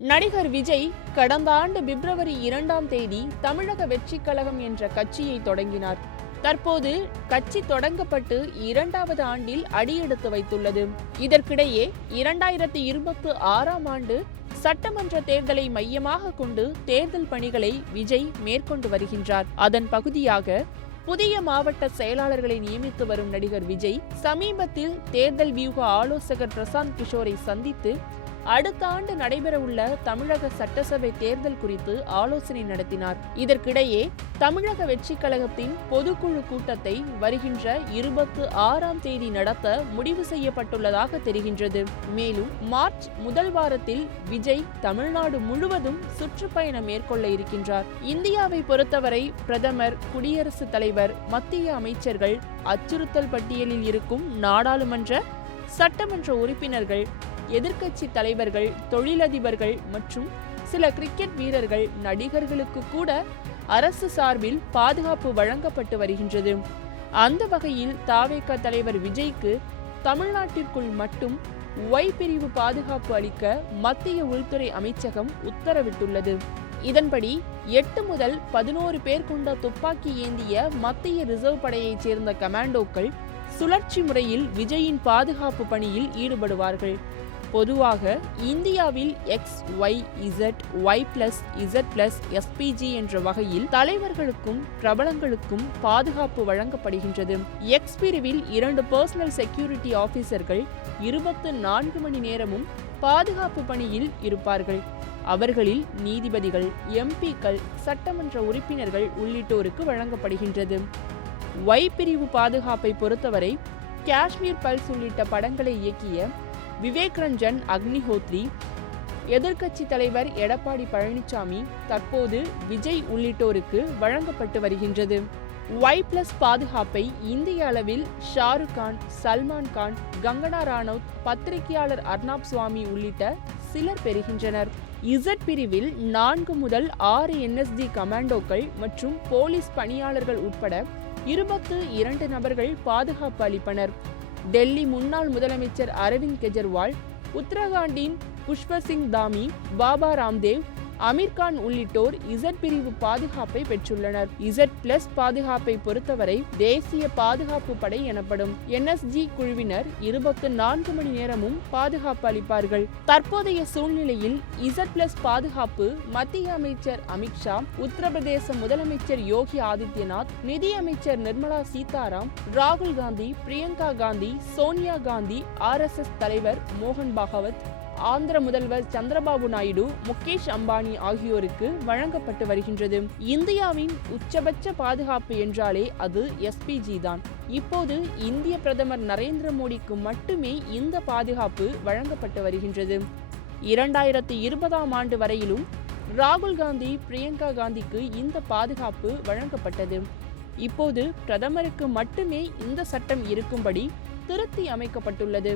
நடிகர் விஜய் கடந்த ஆண்டு பிப்ரவரி 2ஆம் தேதி தமிழக வெற்றிக் கழகம் என்ற கட்சியை தொடங்கினார். தற்போது கட்சி தொடங்கப்பட்டு 2வது ஆண்டில் அடியெடுத்து வைத்துள்ளது. இதற்கிடையே 2026ஆம் ஆண்டு சட்டமன்ற தேர்தலை மையமாக கொண்டு தேர்தல் பணிகளை விஜய் மேற்கொண்டு வருகின்றார். அதன் பகுதியாக புதிய மாவட்ட செயலாளர்களை நியமித்து வரும் நடிகர் விஜய் சமீபத்தில் தேர்தல் வியூக ஆலோசகர் பிரசாந்த் கிஷோரை சந்தித்து அடுத்த ஆண்டு நடைபெறவுள்ள தமிழக சட்டசபை தேர்தல் குறித்து ஆலோசனை நடத்தினார். இதற்கிடையே தமிழக வெற்றிக் கழகத்தின் பொதுக்குழு கூட்டத்தை வருகின்ற 26ஆம் தேதி நடத்த முடிவு செய்யப்பட்டுள்ளதாக தெரிகின்றது. மேலும் மார்ச் முதல் வாரத்தில் விஜய் தமிழ்நாடு முழுவதும் சுற்றுப்பயணம் மேற்கொள்ள இருக்கின்றார். இந்தியாவை பொறுத்தவரை பிரதமர், குடியரசுத் தலைவர், மத்திய அமைச்சர்கள், அச்சுறுத்தல் பட்டியலில் இருக்கும் நாடாளுமன்ற, சட்டமன்ற உறுப்பினர்கள், எதிர்க்கட்சி தலைவர்கள், தொழிலதிபர்கள் மற்றும் சில கிரிக்கெட் வீரர்கள், நடிகர்களுக்கு கூட அரசு சார்பில் பாதுகாப்பு வழங்கப்பட்டு வருகின்றது. அந்த வகையில் தவேக தலைவர் விஜய்க்கு தமிழ்நாட்டிற்குள் மட்டும் ஒய் பிரிவு பாதுகாப்பு அளிக்க மத்திய உள்துறை அமைச்சகம் உத்தரவிட்டுள்ளது. இதன்படி 8 முதல் 11 பேர் கொண்ட துப்பாக்கி ஏந்திய மத்திய ரிசர்வ் படையைச் சேர்ந்த கமாண்டோக்கள் சுழற்சி முறையில் விஜயின் பாதுகாப்பு பணியில் ஈடுபடுவார்கள். பொதுவாக இந்தியாவில் X, Y, Z, Y plus, Z plus, SPG என்ற வகையில் தலைவர்களுக்கும் பிரபலங்களுக்கும் பாதுகாப்பு வழங்கப்படுகின்றது. எக்ஸ் பிரிவில் 2 பர்சனல் செக்யூரிட்டி ஆபீசர்கள் 24 மணி நேரமும் பாதுகாப்பு பணியில் இருப்பார்கள். அவர்களில் நீதிபதிகள், எம்பிக்கள், சட்டமன்ற உறுப்பினர்கள் உள்ளிட்டோருக்கு வழங்கப்படுகின்றது. ஒய் பிரிவு பாதுகாப்பை பொறுத்தவரை காஷ்மீர் பல்ஸ் உள்ளிட்ட படங்களை இயக்கிய விவேக் ரஞ்சன் அக்னிஹோத்ரி, எதிர்க்கட்சி தலைவர் எடப்பாடி பழனிசாமி, தற்போது விஜய் உள்ளிட்டோருக்கு வழங்கப்பட்டு வருகின்றது. ஒய் பிளஸ் பாதுகாப்பை இந்திய அளவில் ஷாருக் கான், சல்மான் கான், கங்கனா ராணவுத், பத்திரிகையாளர் அர்னாப் சுவாமி உள்ளிட்ட சிலர் பெறுகின்றனர். இசட் பிரிவில் 4 முதல் 6 என்எஸ்டி கமாண்டோக்கள் மற்றும் போலீஸ் பணியாளர்கள் உட்பட 22 நபர்கள் பாதுகாப்பு அளிப்பனர். டெல்லி முன்னாள் முதலமைச்சர் அரவிந்த் கெஜ்ரிவால், உத்தரகாண்டின் புஷ்பசிங் தாமி, பாபா ராம்தேவ், அமீர்கான் உள்ளிட்டோர் இசட் பிரிவு பாதுகாப்பை பெற்றுள்ளனர். இசட் பிளஸ் பாதுகாப்பை பொறுத்தவரை தேசிய பாதுகாப்பு படை எனப்படும் என்எஸ்ஜி குழுவினர் 24 மணி நேரமும் பாதுகாப்பு அளிப்பார்கள். தற்போதைய சூழ்நிலையில் இசட் பிளஸ் பாதுகாப்பு மத்திய அமைச்சர் அமித்ஷா, உத்தரப்பிரதேச முதலமைச்சர் யோகி ஆதித்யநாத், நிதி அமைச்சர் நிர்மலா சீதாராம், ராகுல் காந்தி, பிரியங்கா காந்தி, சோனியா காந்தி, RSS தலைவர் மோகன் பாகவத், ஆந்திர முதல்வர் சந்திரபாபு நாயுடு, முகேஷ் அம்பானி ஆகியோருக்கு வழங்கப்பட்டு வருகின்றது. இந்தியாவின் உச்சபட்ச பாதுகாப்பு என்றாலே அது எஸ்பிஜி தான். இப்போது இந்திய பிரதமர் நரேந்திர மோடிக்கு மட்டுமே இந்த பாதுகாப்பு வழங்கப்பட்டு வருகின்றது. 2020ஆம் ஆண்டு வரையிலும் ராகுல் காந்தி, பிரியங்கா காந்திக்கு இந்த பாதுகாப்பு வழங்கப்பட்டது. இப்போது பிரதமருக்கு மட்டுமே இந்த சட்டம் இருக்கும்படி திருத்தி அமைக்கப்பட்டுள்ளது.